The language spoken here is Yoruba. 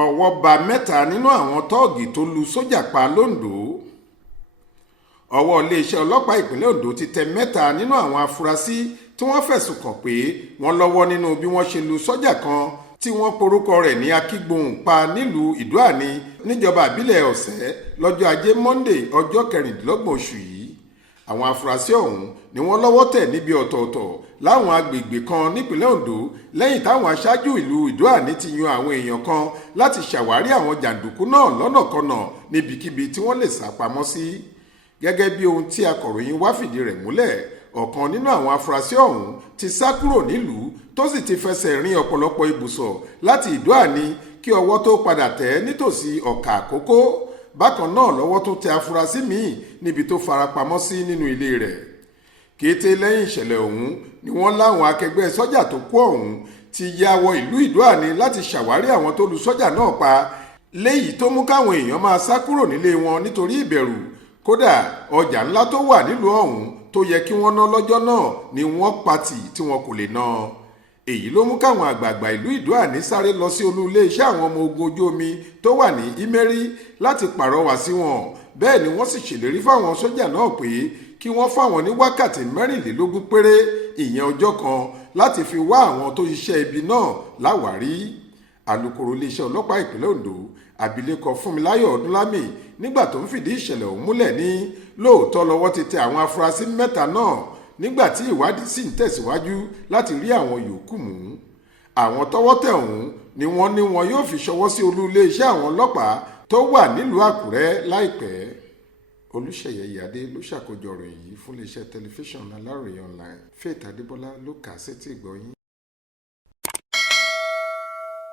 ọwọ́ bá mẹ́ta nínú àwọn tọ́ọ̀gì tó lu sójà pa londo. Ọwọ́ iléeṣẹ́ ọlọ́pàá ìpínlẹ̀ Ondo ti tẹ mẹ́ta nínú àwọn afurasí tí wọ́n fẹ̀sùn kàn pé wọ́n lọ́wọ́ nínú bí wọ́n ṣe lu sójà kan tí wọ́n porúkọ rẹ̀ ní Akígbohùn pa nílùú Ìdó-àní níjọba ìbílẹ̀ Ọ̀sẹ́ lọ́jọ́ ajé Monday ọjọ́ 26 oṣù yìí. Àwọn afurasí ọ̀hún ni wọ́n lọ́wọ́ tẹ̀ níbi ọ̀tọ̀ọ̀tọ̀ láwọn agbègbè kan nípínlẹ̀ Ondo lẹ́yìn táwọn aṣáájú ìlú Ìdó-àní ti yan àwọn èèyàn kan láti ṣàwárí àwọn jàǹdùkú náà lọ́nàkọnà níbikíbi tí wọ́n lè sá pamọ́ sí. Gẹ́gẹ́ bí ohun tí akọ̀ròyìn wá fìdí rẹ̀ múlẹ̀, ọ̀kan nínú àwọn afurasí ọ̀hún ti sá kúrò nílùú tó sì ti fẹsẹ̀ rin ọ̀pọ̀lọpọ̀ ibùsọ̀ láti Ìdó-àní kí ọwọ́ tó padà tẹ̀ nítòsí Ọ̀kà Àkókó. Bákan náà lọ́wọ́ tó tẹ afurasí míì níbi tó farapamọ́ sí nínú ilé rẹ̀. Kété lẹ́yìn ìṣẹ̀lẹ̀ ọ̀hún ni wọ́n láwọn akẹgbẹ́ sọ́jà tó kú ọ̀hún ti ya wọ ìlú Ìdó-àní láti ṣàwárí àwọn tó lu sọ́jà náà pa, léyìí tó mú káwọn èèyàn máa sá kúrò nílé wọn nítorí ìbẹ̀rù. Kódà ọjà ńlá tó wà nílùú ọ̀hún tó yẹ kí wọ́n ná lọ́jọ́ náà ni wọ́n patì tí wọn kò lè ná. Èyí ló mú káwọn àgbààgbà ìlú Ìdó-àní sáré lọ sí olú iléeṣẹ́ àwọn ọmọ ogun ojú omi tó wà ní Ìmẹ́rí láti pàrọwà sí wọn. Bẹ́ẹ̀ ni wọ́n sì ṣèlérí fáwọn sójà náà pé kí wọ́n fáwọn ní wákàtí 24 péré, ìyẹn ọjọ́ kan, láti fi wá àwọn tó ṣiṣẹ́ ibi náà láwàárí. Alukoro iléeṣẹ́ ọlọ́pàá ìpínlẹ̀ Ondo, abilékọ Fúnmiláyọ̀ Ọdúnlámì, nígbà tó ń fìdí ìṣẹ̀lẹ̀ ọ̀hún múlẹ̀ ní lóòótọ́ lọ́wọ́ ti tẹ àwọn afurasí mẹ́ta náà nígbà tí ìwádìí sì ń tẹ̀síwájú láti rí àwọn yòókù mú. Àwọn tọ́wọ́ tẹ̀ ọ̀hún ni wọ́n ní wọn yóò fi ṣọwọ́ sí olú iléeṣẹ́ àwọn ọlọ́pàá tó wà nílùú Àkúrẹ́ láìpẹ́. Olúṣèyẹ Ìyádé ló ṣàkójọ ọ̀rọ̀ yìí fún iléeṣẹ́ tẹlifíṣàn Aláròyé online. Faith Adébọ́lá ló kà á sétí ìgbọ́ yín.